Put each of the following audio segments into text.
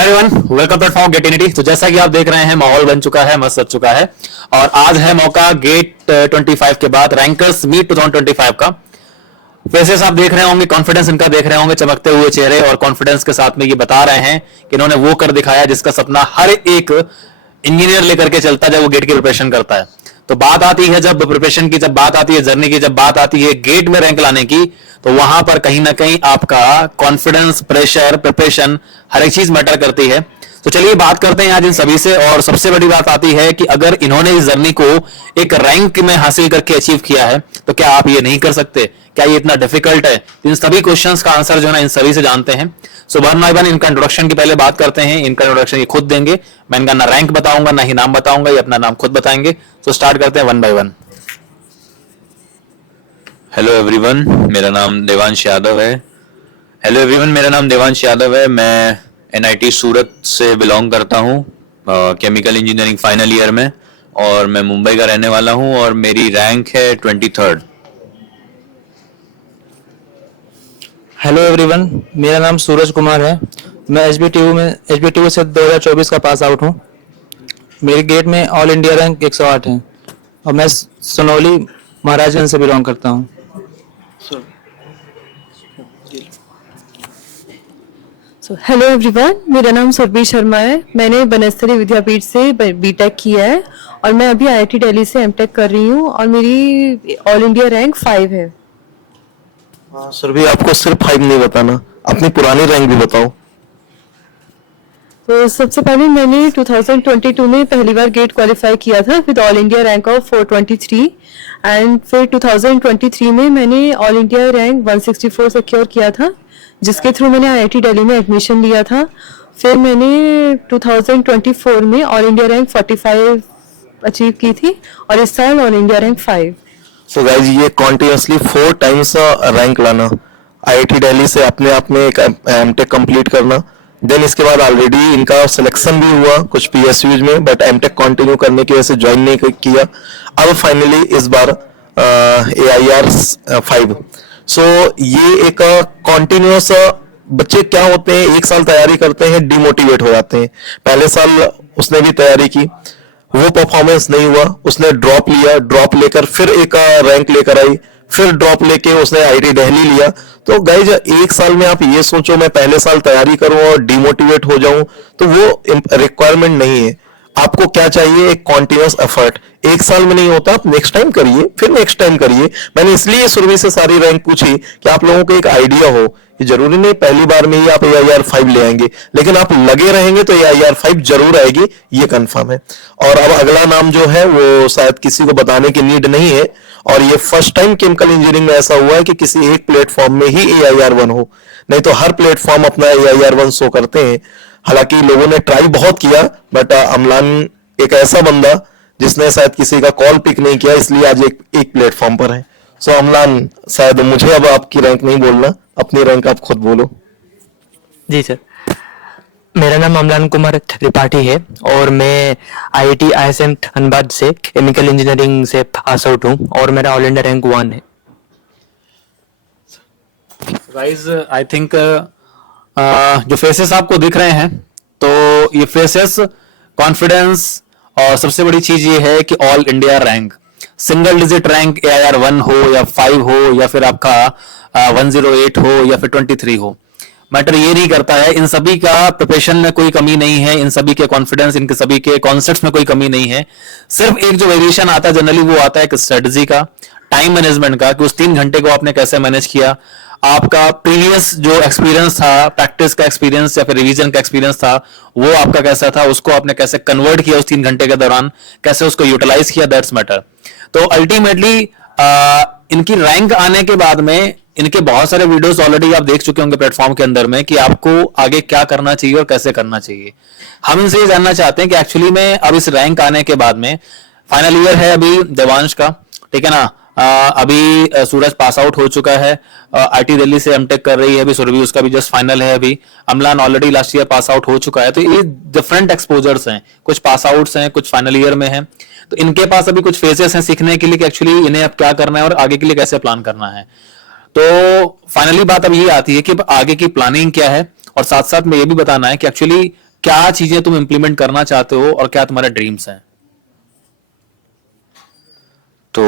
Hello everyone, welcome platform gate इनिटी। तो जैसा कि आप देख रहे हैं, माहौल बन चुका है, मस्त सज चुका है और आज है मौका गेट 25 के बाद रैंकर्स मीट 2025 का। फेसेस आप देख रहे होंगे, कॉन्फिडेंस इनका देख रहे होंगे, चमकते हुए चेहरे और कॉन्फिडेंस के साथ में ये बता रहे हैं कि इन्होंने वो कर दिखाया जिसका सपना हर एक इंजीनियर लेकर के चलता है जब वो गेट की प्रिपरेशन करता है। तो बात आती है जब प्रिपरेशन की, जब बात आती है जर्नी की, जब बात आती है गेट में रैंक लाने की, तो वहां पर कहीं ना कहीं आपका कॉन्फिडेंस, प्रेशर, प्रिपरेशन हर एक चीज मैटर करती है। तो चलिए बात करते हैं आज इन सभी से। और सबसे बड़ी बात आती है कि अगर इन्होंने इस जर्नी को एक रैंक में हासिल करके अचीव किया है तो क्या आप ये नहीं कर सकते? क्या ये इतना डिफिकल्ट है? इन सभी क्वेश्चंस का आंसर जो है ना इन सभी से जानते हैं। सो वन बाय वन इनका इंट्रोडक्शन की पहले बात करते हैं। इनका इंट्रोडक्शन ये खुद देंगे, मैं इनका ना रैंक बताऊंगा ना ही नाम बताऊंगा, ये अपना नाम खुद बताएंगे। सो स्टार्ट करते हैं one by one. Hello everyone, मेरा नाम देवांश यादव है। हेलो एवरीवन, मेरा नाम देवांश यादव है। मैं एनआईटी सूरत से बिलोंग करता हूँ, केमिकल इंजीनियरिंग फाइनल ईयर में, और मैं मुंबई का रहने वाला हूँ और मेरी रैंक है 23rd। हेलो एवरीवन, मेरा नाम सूरज कुमार है। मैं एचबीटीयू से 2024 का पास आउट हूँ। मेरे गेट में ऑल इंडिया रैंक 108 है और मैं सोनौली महाराजगंज से बिलोंग करता हूँ। हेलो एवरीवन, मेरा नाम सुरभि शर्मा है। मैंने बनस्थली विद्यापीठ से बीटेक किया है और मैं अभी आईआईटी दिल्ली से एमटेक कर रही हूँ और मेरी ऑल इंडिया रैंक 5 है। सुरभि, आपको सिर्फ 5 नहीं बताना, अपनी पुरानी रैंक भी बताओ। तो सबसे पहले मैंने 2022 में पहली बार गेट क्वालिफाई किया था with all India rank of 423 and फिर 2023 में मैंने ऑल इंडिया रैंक 164 सिक्योर किया था, जिसके थ्रू मैंने आईआईटी दिल्ली में एडमिशन लिया था। फिर मैंने 2024 में ऑल इंडिया रैंक 45 अचीव की थी और इस साल all India rank 5। So guys, ये कॉन्टिन्यूसली 4 टाइम्स रैंक लाना, आईआईटी दिल्ली से अपने आप में एक एमटेक कंप्लीट करना, देन इसके बाद ऑलरेडी इनका सिलेक्शन भी हुआ कुछ पीएसयूज में, बट एमटेक कंटिन्यू करने की वजह से ज्वाइन नहीं किया। अब फाइनली इस बार AIR 5। सो ये एक कॉन्टिन्यूस, बच्चे क्या होते हैं, एक साल तैयारी करते हैं, डिमोटिवेट हो जाते हैं। पहले साल उसने भी तैयारी की, वो परफॉर्मेंस नहीं हुआ, उसने ड्रॉप लिया, ड्रॉप लेकर फिर एक रैंक लेकर आई, फिर ड्रॉप लेके उसने आईआईटी दिल्ली लिया। तो गाइज, एक साल में आप ये सोचो मैं पहले साल तैयारी करूं और डिमोटिवेट हो जाऊं, तो वो रिक्वायरमेंट नहीं है। आपको क्या चाहिए? एक कॉन्टिन्यूस एफर्ट। एक साल में नहीं होता, आप नेक्स्ट टाइम करिए, फिर नेक्स्ट टाइम करिए। मैंने इसलिए सुरभि से सारी रैंक पूछी कि आप लोगों को एक आइडिया हो कि जरूरी नहीं पहली बार में ही आप AIR 5 ले आएंगे, लेकिन आप लगे रहेंगे तो AIR 5 जरूर आएगी, ये कंफर्म है। और अब अगला नाम जो है वो शायद किसी को बताने की नीड नहीं है, और ये फर्स्ट टाइम केमिकल इंजीनियरिंग में ऐसा हुआ है कि किसी एक प्लेटफॉर्म में ही AIR 1 हो, नहीं तो हर प्लेटफॉर्म अपना AIR 1 शो करते हैं। हालांकि लोगों ने ट्राई बहुत किया, बट अमलान एक ऐसा बंदा जिसने शायद किसी का कॉल पिक नहीं किया, इसलिए आज एक प्लेटफॉर्म पर है। सो अमलान, शायद मुझे अब आपकी रैंक नहीं बोलना, अपनी रैंक आप खुद बोलो। जी सर, मेरा नाम अमलान कुमार त्रिपाठी है और मैं आईआईटी ISM धनबाद से केमिकल इंजीनियरिंग से पास आउट हूँ और मेरा ऑल इंडिया रैंक 1 है। गाइस, आई थिंक जो फेसेस आपको दिख रहे हैं, तो ये फेसेस कॉन्फिडेंस, और सबसे बड़ी चीज ये है कि all India rank, single digit rank AIR 1 हो या 5 हो या फिर आपका 108 हो या फिर 23 हो, मैटर ये नहीं करता है। इन सभी का प्रिपरेशन में कोई कमी नहीं है, इन सभी के कॉन्फिडेंस, इनके सभी के कॉन्सेप्ट्स में कोई कमी नहीं है। सिर्फ एक जो वेरिएशन आता है जनरली, वो आता है एक स्ट्रेटजी का, टाइम मैनेजमेंट का, कि उस 3 घंटे को आपने कैसे मैनेज किया। आपका प्रीवियस जो एक्सपीरियंस था, प्रैक्टिस का एक्सपीरियंस या फिर रिवीजन का एक्सपीरियंस था, वो आपका कैसा था, उसको आपने कैसे कन्वर्ट किया उस 3 घंटे के दौरान, कैसे उसको यूटिलाइज किया, दैट्स मैटर। तो अल्टीमेटली इनकी रैंक आने के बाद में इनके बहुत सारे वीडियोस ऑलरेडी आप देख चुके होंगे प्लेटफॉर्म के अंदर में, कि आपको आगे क्या करना चाहिए और कैसे करना चाहिए। हम इनसे ये जानना चाहते हैं कि एक्चुअली में अब इस रैंक आने के बाद में, फाइनल ईयर है अभी देवांश का, ठीक है ना, अभी सूरज पास आउट हो चुका है, आईआईटी दिल्ली से एमटेक कर रही है अभी सुरभि, उसका भी जस्ट फाइनल है अभी। Amlan already last year pass out हो चुका है। तो ये डिफरेंट एक्सपोजर्स हैं, कुछ पास आउट्स हैं, कुछ फाइनल ईयर में हैं। तो इनके पास अभी कुछ फेजेस हैं सीखने के लिए कि एक्चुअली इन्हें अब क्या करना है और आगे के लिए कैसे प्लान करना है। तो फाइनली बात अब ये आती है कि आगे की प्लानिंग क्या है, और साथ साथ में ये भी बताना है कि एक्चुअली क्या चीजें तुम इंप्लीमेंट करना चाहते हो और क्या तुम्हारे ड्रीम्स हैं? तो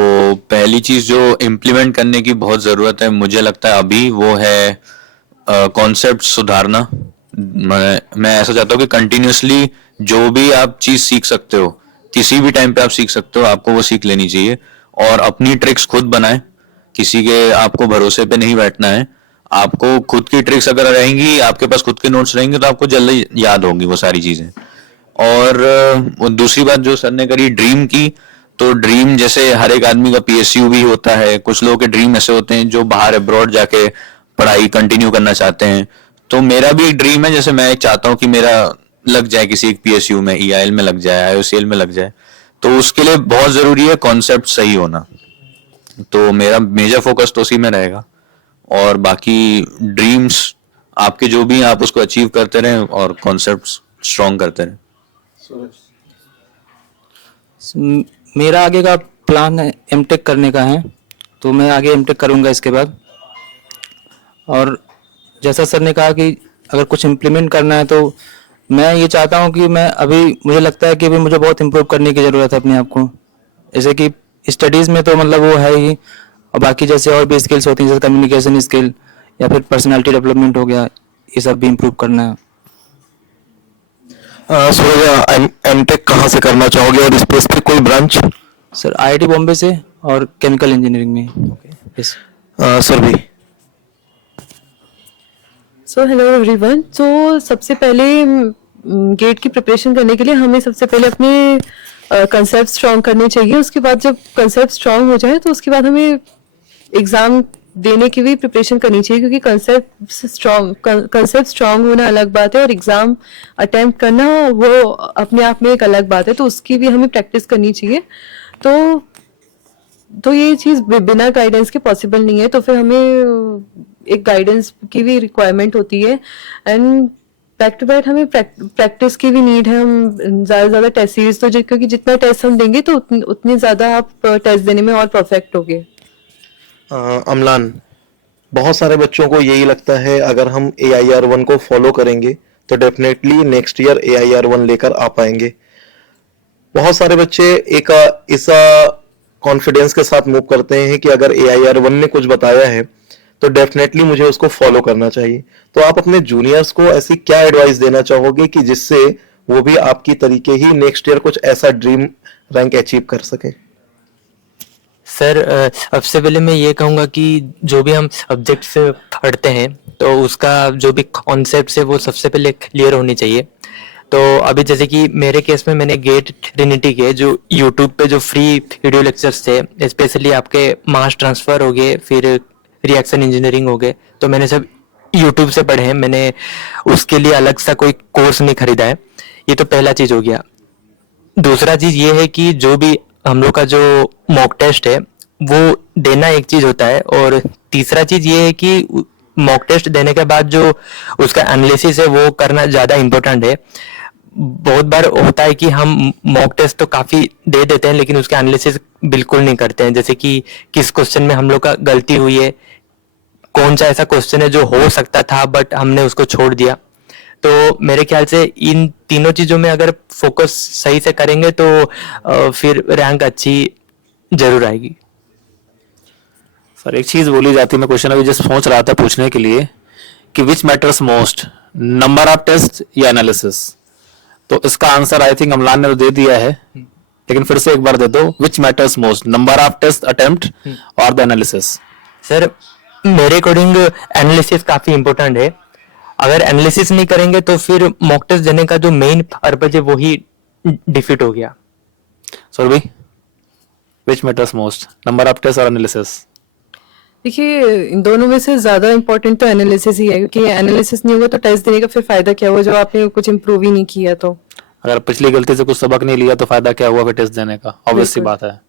पहली चीज जो इम्प्लीमेंट करने की बहुत जरूरत है मुझे लगता है अभी, वो है कॉन्सेप्ट सुधारना। मैं ऐसा चाहता हूँ कि कंटिन्यूअसली जो भी आप चीज सीख सकते हो, किसी भी टाइम पे आप सीख सकते हो, आपको वो सीख लेनी चाहिए और अपनी ट्रिक्स खुद बनाएं। किसी के आपको भरोसे पे नहीं बैठना है। आपको खुद की ट्रिक्स अगर रहेंगी, आपके पास खुद के नोट्स रहेंगे, तो आपको जल्दी याद होंगी वो सारी चीजें। और वो दूसरी बात जो सर ने करी ड्रीम की, तो ड्रीम जैसे हर एक आदमी का पीएसयू भी होता है, कुछ लोगों के ड्रीम ऐसे होते हैं जो बाहर अब्रॉड जाके पढ़ाई कंटिन्यू करना चाहते हैं। तो मेरा भी एक ड्रीम है, जैसे मैं चाहता हूँ कि मेरा लग जाए किसी एक पीएसयू में, ईआईएल में लग जाए, आईओसीएल में लग जाए। तो उसके लिए बहुत जरूरी है कॉन्सेप्ट सही होना। तो मेरा मेजर फोकस तो उसी में रहेगा और बाकी ड्रीम्स आपके जो भी हैं आप उसको अचीव करते रहें और कॉन्सेप्ट स्ट्रॉन्ग करते रहें। मेरा आगे का प्लान है एमटेक करने का है, तो मैं आगे एमटेक करूंगा इसके बाद। और जैसा सर ने कहा कि अगर कुछ इम्प्लीमेंट करना है, तो मैं ये चाहता हूँ कि मैं अभी, मुझे लगता है कि अभी मुझे बहुत इम्प्रूव करने की ज़रूरत है अपने आप को। जैसे कि स्टडीज़ में तो मतलब वो है ही, और बाकी जैसे और भी स्किल्स होती हैं, जैसे कम्युनिकेशन स्किल या फिर पर्सनालिटी डेवलपमेंट हो गया, ये सब भी इम्प्रूव करना है। सूरज, एमटेक कहाँ से करना चाहोगे और स्पेसिफिक कोई ब्रांच? सर आईआईटी बॉम्बे से और केमिकल इंजीनियरिंग में। यस सर भी। So hello everyone. तो सबसे पहले गेट की प्रिपरेशन करने के लिए हमें सबसे पहले अपने कंसेप्ट स्ट्रॉन्ग करने चाहिए। उसके बाद जब कंसेप्ट स्ट्रॉन्ग हो जाए तो उसके बाद हमें एग्ज़ाम देने की भी प्रिपरेशन करनी चाहिए, क्योंकि कंसेप्ट स्ट्रॉन्ग होना अलग बात है और एग्ज़ाम अटेम्प्ट करना वो अपने आप में एक अलग बात है। तो उसकी भी हमें प्रैक्टिस करनी चाहिए। तो ये चीज़ बिना गाइडेंस के पॉसिबल नहीं है, तो फिर हमें एक गाइडेंस की भी रिक्वायरमेंट होती है। एंड बैक टू बैक हमें प्रैक्टिस की भी नीड है। हम ज़्यादा से ज़्यादा टेस्ट सीरीज, तो क्योंकि जितना टेस्ट हम देंगे तो उतने ज़्यादा आप टेस्ट देने में और परफेक्ट होगे। अमलान, बहुत सारे बच्चों को यही लगता है अगर हम AIR1 को फॉलो करेंगे तो डेफिनेटली नेक्स्ट ईयर AIR1 लेकर आ पाएंगे। बहुत सारे बच्चे इस कॉन्फिडेंस के साथ मूव करते हैं कि अगर AIR1 ने कुछ बताया है तो डेफिनेटली मुझे उसको फॉलो करना चाहिए। तो आप अपने जूनियर्स को ऐसी क्या एडवाइस देना चाहोगे कि जिससे वो भी आपकी तरीके ही नेक्स्ट ईयर कुछ ऐसा ड्रीम रैंक अचीव कर सके? सर सबसे पहले मैं ये कहूँगा कि जो भी हम सब्जेक्ट से पढ़ते हैं तो उसका जो भी कॉन्सेप्ट है वो सबसे पहले क्लियर होनी चाहिए। तो अभी जैसे कि मेरे केस में मैंने गेट ट्रिनिटी के जो यूट्यूब पे जो फ्री वीडियो लेक्चर्स थे, स्पेशली आपके मास ट्रांसफ़र हो गए, फिर रिएक्शन इंजीनियरिंग हो गए, तो मैंने सब यूट्यूब से पढ़े हैं। मैंने उसके लिए अलग सा कोई कोर्स नहीं खरीदा है। ये तो पहला चीज़ हो गया। दूसरा चीज़ ये है कि जो भी हम लोग का जो मॉक टेस्ट है वो देना एक चीज़ होता है, और तीसरा चीज़ ये है कि मॉक टेस्ट देने के बाद जो उसका एनालिसिस है वो करना ज़्यादा इम्पोर्टेंट है। बहुत बार होता है कि हम मॉक टेस्ट तो काफ़ी दे देते हैं लेकिन उसका एनालिसिस बिल्कुल नहीं करते हैं। जैसे कि किस क्वेश्चन में हम लोग का गलती हुई है, कौन सा ऐसा क्वेश्चन है जो हो सकता था बट हमने उसको छोड़ दिया। तो मेरे ख्याल से इन तीनों चीज़ों में अगर फोकस सही से करेंगे तो फिर रैंक अच्छी जरूर आएगी। सर एक चीज बोली जाती है, मैं क्वेश्चन अभी जस्ट सोच रहा था पूछने के लिए कि which matters most, number of test या एनालिसिस? तो इसका आंसर आई थिंक अमलान ने तो दे दिया है, लेकिन फिर से एक बार दे दो, which matters most, number of test attempt और द एनालिसिस? सर मेरे अकॉर्डिंग एनालिसिस काफ़ी इम्पोर्टेंट है। अगर एनालिसिस नहीं करेंगे तो फिर मॉक टेस्ट देने का जो मेन पर्पज है वही डिफीट हो गया। सर भी which matters most, number of test और एनालिसिस? देखिए, इन दोनों में से ज्यादा इम्पोर्टेंट तो एनालिसिस ही है, क्योंकि एनालिसिस नहीं होगा तो टेस्ट देने का फिर फायदा क्या हुआ जब आपने कुछ इम्प्रूव ही नहीं किया। तो अगर पिछली गलती से कुछ सबक नहीं लिया तो फायदा क्या हुआ फिर टेस्ट देने का? ऑब्वियस सी बात है।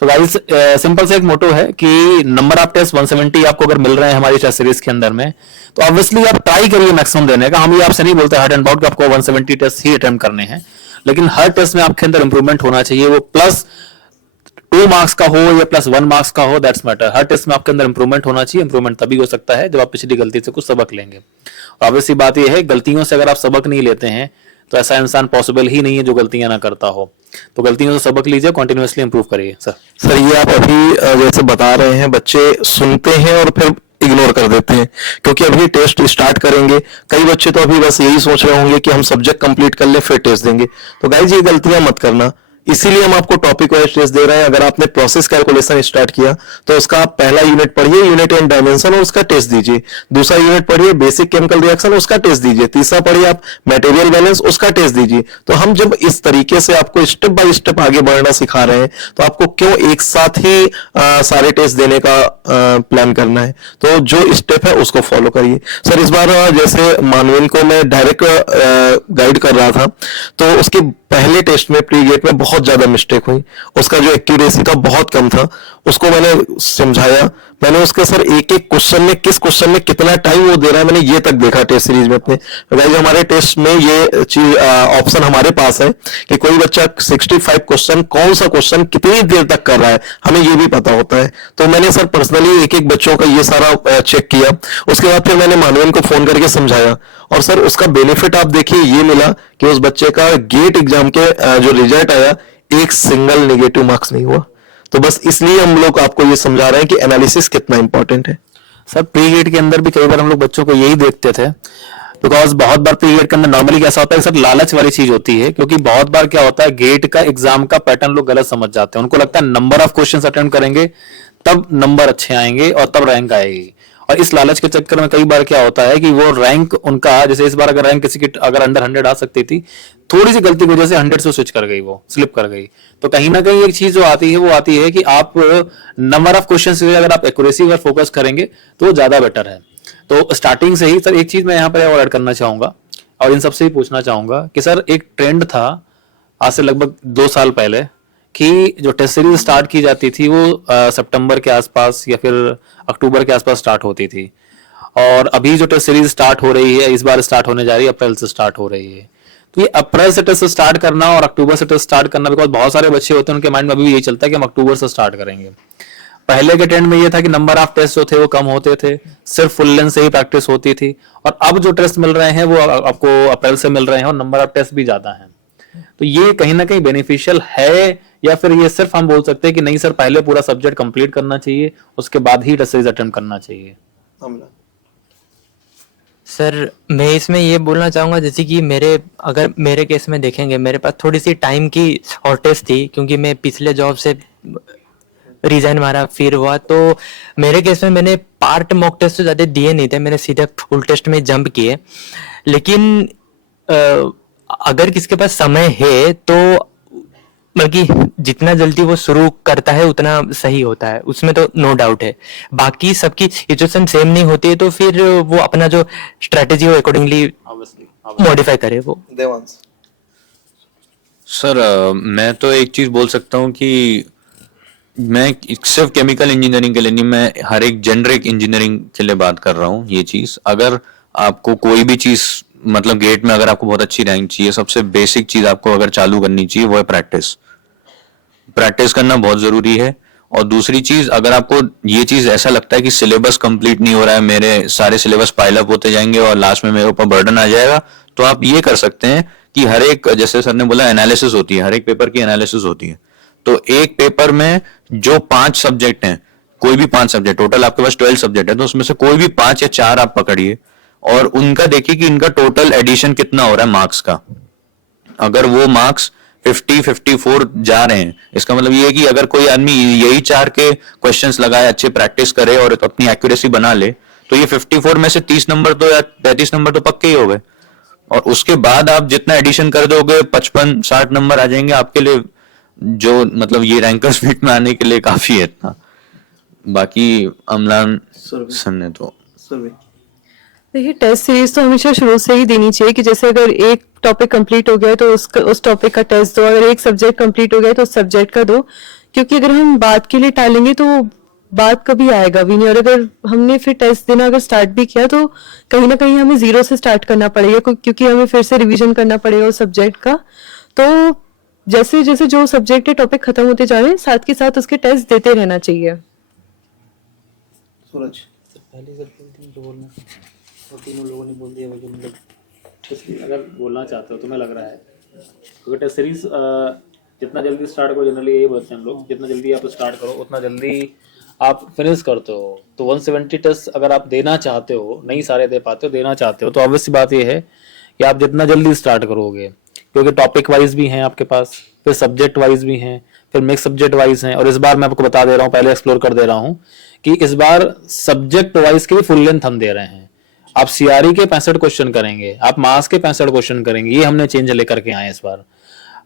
सो गाइस, सिंपल से एक मोटो है कि नंबर ऑफ टेस्ट 170 आपको अगर मिल रहे हैं हमारी टेस्ट सीरीज के अंदर में, तो ऑब्वियसली आप ट्राई करिए मैक्सिमम देने का। हम ये आपसे नहीं बोलते हार्ड एंड बाउट कि आपको 170 टेस्ट ही अटेम्प्ट करने हैं, लेकिन हर टेस्ट में आपके अंदर इंप्रूवमेंट होना चाहिए। वो प्लस 2 मार्क्स का हो या प्लस 1 मार्क्स का हो, दैट्स मैटर। हर टेस्ट में आपके अंदर इंप्रूवमेंट होना चाहिए। इंप्रूवमेंट तभी हो सकता है जब आप पिछली गलती से कुछ सबक लेंगे। और ऑब्वियसली बात यह है, गलतियों से अगर आप सबक नहीं लेते हैं तो ऐसा इंसान पॉसिबल ही नहीं है जो गलतियां ना करता हो। तो गलतियों से सबक लीजिए, कंटिन्यूअसली इंप्रूव करिए सर। सर ये आप अभी जैसे बता रहे हैं, बच्चे सुनते हैं और फिर इग्नोर कर देते हैं, क्योंकि अभी टेस्ट स्टार्ट करेंगे। कई बच्चे तो अभी बस यही सोच रहे होंगे कि हम सब्जेक्ट कंप्लीट कर ले फिर टेस्ट देंगे। तो गाइस ये गलतियां मत करना, इसीलिए हम आपको टॉपिक वाइज टेस्ट दे रहे हैं। अगर आपने प्रोसेस कैलकुलेशन स्टार्ट किया तो उसका आप पहला यूनिट पढ़िए, यूनिट एंड डायमेंशन, और उसका टेस्ट दीजिए। दूसरा यूनिट पढ़िए बेसिक केमिकल रिएक्शन, उसका टेस्ट दीजिए। तीसरा पढ़िए आप मटेरियल बैलेंस, उसका टेस्ट दीजिए। तो हम जब इस तरीके से आपको स्टेप बाय स्टेप आगे बढ़ना सिखा रहे हैं, तो आपको क्यों एक साथ ही सारे टेस्ट देने का प्लान करना है। तो जो स्टेप है उसको फॉलो करिए। सर इस बार जैसे मानवीन को मैं डायरेक्ट गाइड कर रहा था, तो उसके पहले टेस्ट में प्री गेट में बहुत ज्यादा मिस्टेक हुई। उसका जो एक्यूरेसी था बहुत कम था। उसको मैंने समझाया, मैंने उसके सर एक एक क्वेश्चन में किस क्वेश्चन में कितना टाइम वो दे रहा है, मैंने ये तक देखा टेस्ट सीरीज में अपने। गाइस हमारे टेस्ट में ये चीज ऑप्शन हमारे पास है कि कोई बच्चा 65 क्वेश्चन कौन सा क्वेश्चन कितनी देर तक कर रहा है, हमें ये भी पता होता है। तो मैंने सर पर्सनली एक एक बच्चों का ये सारा चेक किया। उसके बाद फिर मैंने मानवीन को फोन करके समझाया, और सर उसका बेनिफिट आप देखिए ये मिला कि उस बच्चे का गेट एग्जाम के जो रिजल्ट आया, एक सिंगल नेगेटिव मार्क्स नहीं हुआ। तो बस इसलिए हम लोग आपको ये समझा रहे हैं कि एनालिसिस कितना इंपॉर्टेंट है। सर प्री गेट के अंदर भी कई बार हम लोग बच्चों को यही देखते थे, बिकॉज बहुत बार प्री गेट के अंदर नॉर्मली कैसा होता है सर, लालच वाली चीज होती है। क्योंकि बहुत बार क्या होता है, गेट का एग्जाम का पैटर्न लोग गलत समझ जाते हैं। उनको लगता है नंबर ऑफ क्वेश्चंस अटेम्प्ट करेंगे तब नंबर अच्छे आएंगे और तब रैंक आएगी। और इस लालच के चक्कर में कई बार क्या होता है कि वो रैंक उनका, जैसे इस बार अगर रैंक किसी की अगर अंडर 100 आ सकती थी, थोड़ी सी गलती की वजह से 100 से स्विच कर गई, वो स्लिप कर गई। तो कहीं ना कहीं एक चीज जो आती है वो आती है कि आप नंबर ऑफ क्वेश्चन से अगर आप एक्यूरेसी पर फोकस करेंगे तो वो ज्यादा बेटर है। तो स्टार्टिंग से ही सर एक चीज मैं यहाँ पर और ऐड करना चाहूंगा और इन सबसे ही पूछना चाहूंगा कि सर एक ट्रेंड था आज से लगभग 2 साल पहले कि जो टेस्ट सीरीज स्टार्ट की जाती थी वो सितंबर के आसपास या फिर अक्टूबर के आसपास स्टार्ट होती थी। और अभी जो टेस्ट सीरीज स्टार्ट हो रही है, इस बार स्टार्ट होने जा रही है, अप्रैल से स्टार्ट हो रही है। तो ये अप्रैल से टेस्ट स्टार्ट करना और अक्टूबर से टेस्ट स्टार्ट करना, बिकॉज बहुत सारे बच्चे होते हैं उनके माइंड में अभी भी यही चलता है कि हम अक्टूबर से स्टार्ट करेंगे। पहले के ट्रेंड में ये था कि नंबर ऑफ टेस्ट जो थे वो कम होते थे, सिर्फ फुल लेंथ से ही प्रैक्टिस होती थी। और अब जो टेस्ट मिल रहे हैं वो आपको अप्रैल से मिल रहे हैं और नंबर ऑफ टेस्ट भी ज्यादा है। तो ये कहीं ना कहीं बेनिफिशियल है, या फिर ये सिर्फ हम बोल सकते हैं कि नहीं सर पहले पूरा सब्जेक्ट कंप्लीट करना चाहिए, उसके बाद ही टेस्ट सीरीज अटेम्प्ट करना चाहिए। सर मैं इसमें ये बोलना चाहूँगा, जैसे कि अगर मेरे केस में देखेंगे, मेरे पास थोड़ी सी टाइम की शॉर्टेज थी क्योंकि मैं पिछले जॉब से रिजाइन मारा फिर हुआ। तो मेरे केस में मैंने पार्ट मॉक टेस्ट तो ज़्यादा दिए नहीं थे, मैंने सीधे फुल टेस्ट में जंप किए। लेकिन अगर किसके पास समय है तो बल्कि जितना जल्दी वो शुरू करता है उतना सही होता है, उसमें तो नो डाउट है। बाकी सबकी सिचुएशन सेम नहीं होती है, तो फिर वो अपना जो स्ट्रेटेजी हो अकॉर्डिंगली मॉडिफाई करे वो। देवांश सर मैं तो एक चीज बोल सकता हूँ कि मैं सिर्फ केमिकल इंजीनियरिंग के लिए नहीं, मैं हर एक जेनरिक इंजीनियरिंग के लिए बात कर रहा हूँ। ये चीज अगर आपको कोई भी चीज मतलब गेट में अगर आपको बहुत अच्छी रैंक चाहिए, सबसे बेसिक चीज आपको अगर चालू करनी चाहिए वो है प्रैक्टिस। प्रैक्टिस करना बहुत जरूरी है। और दूसरी चीज, अगर आपको ये चीज ऐसा लगता है कि सिलेबस कंप्लीट नहीं हो रहा है, मेरे सारे सिलेबस पाइल अप होते जाएंगे और लास्ट में मेरे ऊपर बर्डन आ जाएगा, तो आप ये कर सकते हैं कि हर एक, जैसे सर ने बोला एनालिसिस होती है, हर एक पेपर की एनालिसिस होती है। तो एक पेपर में जो 5 सब्जेक्ट हैं, कोई भी 5 सब्जेक्ट, टोटल आपके पास 12 सब्जेक्ट है, तो उसमें से कोई भी 5 या 4 आप पकड़िए और उनका देखिए कि इनका टोटल एडिशन कितना हो रहा है मार्क्स का। अगर वो मार्क्स 50-54 जा रहे हैं, इसका मतलब ये है कि अगर कोई आदमी यही 4 के क्वेश्चंस लगाए, अच्छे प्रैक्टिस करे और अपनी एक्यूरेसी बना ले, तो ये 54 में से 30 नंबर तो या 33 नंबर तो पक्के ही हो गए। और उसके बाद आप जितना एडिशन कर दोगे 55-60 नंबर आ जाएंगे आपके लिए, जो मतलब ये रैंकर्स मीट में आने के लिए काफी है इतना। बाकी अमलान सर ने तो देखिए टेस्ट सीरीज तो हमेशा शुरू से ही देनी चाहिए कि जैसे अगर एक टॉपिक कंप्लीट हो गया तो उस टॉपिक का टेस्ट दो, अगर एक सब्जेक्ट कंप्लीट हो गया तो उस सब्जेक्ट का दो। क्योंकि अगर हम बात के लिए टालेंगे तो बात कभी आएगा भी नहीं। और अगर हमने फिर टेस्ट देना अगर स्टार्ट भी किया तो कहीं ना कहीं हमें 0 से स्टार्ट करना पड़ेगा, क्योंकि हमें फिर से रिवीजन करना पड़ेगा उस सब्जेक्ट का। तो जैसे जैसे जो सब्जेक्ट है टॉपिक खत्म होते जा रहे हैं, साथ के साथ उसके टेस्ट देते रहना चाहिए। सूरज पहले जो बोलना और तीनों लोगों ने बोल दिया वो जो मतलब इसलिए अगर बोलना चाहते हो, तुम्हें लग रहा है क्योंकि टेस्ट सीरीज जितना जल्दी स्टार्ट करो, जनरली यही बोलते हैं हम लोग, जितना जल्दी आप स्टार्ट करो उतना जल्दी आप फिनिश करते हो। तो 170 टेस्ट अगर आप देना चाहते हो, नहीं सारे दे पाते हो, देना चाहते हो, तो ऑब्वियस सी बात ये है कि आप जितना जल्दी स्टार्ट करोगे, क्योंकि टॉपिक वाइज भी हैं आपके पास, फिर सब्जेक्ट वाइज भी हैं, फिर मिक्स सब्जेक्ट वाइज हैं, और इस बार मैं आपको बता दे रहा हूँ, पहले एक्सप्लोर कर दे रहा हूँ कि इस बार सब्जेक्ट वाइज के भी फुल लेंथ हम दे रहे हैं। आप सीआरई के 65 क्वेश्चन करेंगे, आप मास के 65 क्वेश्चन करेंगे, ये हमने चेंज लेकर के आए हैं इस बार।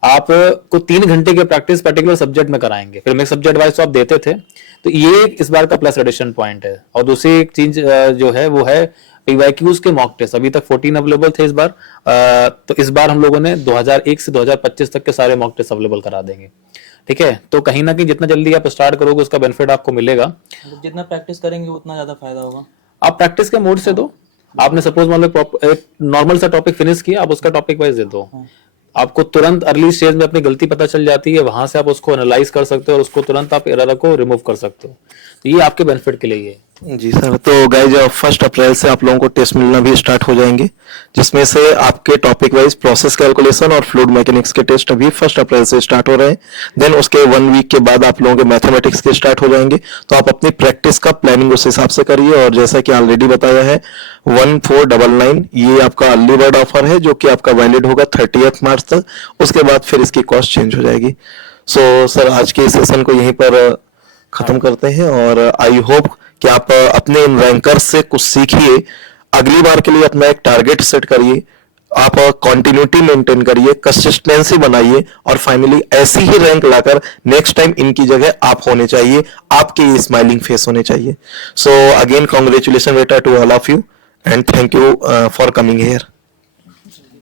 आपको 3 घंटे की प्रैक्टिस पर्टिकुलर सब्जेक्ट में कराएंगे, फिर मिक्स सब्जेक्ट वाइज तो आप देते थे, तो ये इस बार का प्लस एडिशन पॉइंट है। और दूसरी एक चीज जो है वो है पीवाईक्यूज के मॉक टेस्ट, अभी तक 14 अवेलेबल थे इस बार, तो इस बार हम लोगों ने 2001 से 2025 तक के सारे मॉक टेस्ट अवेलेबल करा देंगे। ठीक है, तो कहीं ना कहीं जितना जल्दी आप स्टार्ट करोगे उसका बेनिफिट आपको मिलेगा। जितना प्रैक्टिस करेंगे उतना ज्यादा फायदा होगा। आप प्रैक्टिस के मोड से दो, आपने सपोज मान लो एक नॉर्मल सा टॉपिक फिनिश किया, आप उसका टॉपिक वाइज दे दो, आपको तुरंत अर्ली स्टेज में अपनी गलती पता चल जाती है, वहां से आप उसको एनालाइज कर सकते हो और उसको तुरंत आप एरर को रिमूव कर सकते हो। तो ये आपके बेनिफिट के लिए है। जी सर, तो गाइज 1 अप्रैल से आप लोगों को टेस्ट मिलना भी स्टार्ट हो जाएंगे, जिसमें से आपके टॉपिक वाइज प्रोसेस कैलकुलेशन और फ्लूइड मैकेनिक्स के टेस्ट अभी 1 अप्रैल से स्टार्ट हो रहे हैं। देन उसके 1 वीक के बाद आप लोगों के मैथमेटिक्स के स्टार्ट हो जाएंगे। तो आप अपनी प्रैक्टिस का प्लानिंग उस हिसाब से करिए, और जैसा कि ऑलरेडी बताया है 1499 ये आपका अर्ली बर्ड ऑफर है, जो कि आपका वैलिड होगा 30 मार्च तक। उसके बाद फिर इसकी कॉस्ट चेंज हो जाएगी। सो सर, आज के सेशन को यहीं पर खत्म करते हैं, और आई होप कि आप अपने इन रैंकर्स से कुछ सीखिए। अगली बार के लिए अपना एक टारगेट सेट करिए, आप कंटिन्यूटी मेंटेन करिए, कंसिस्टेंसी बनाइए, और फाइनली ऐसी ही रैंक लाकर नेक्स्ट टाइम इनकी जगह आप होने चाहिए, आपके ये स्माइलिंग फेस होने चाहिए। सो अगेन कांग्रेचुलेशन बेटा to all of you, and thank you for coming here.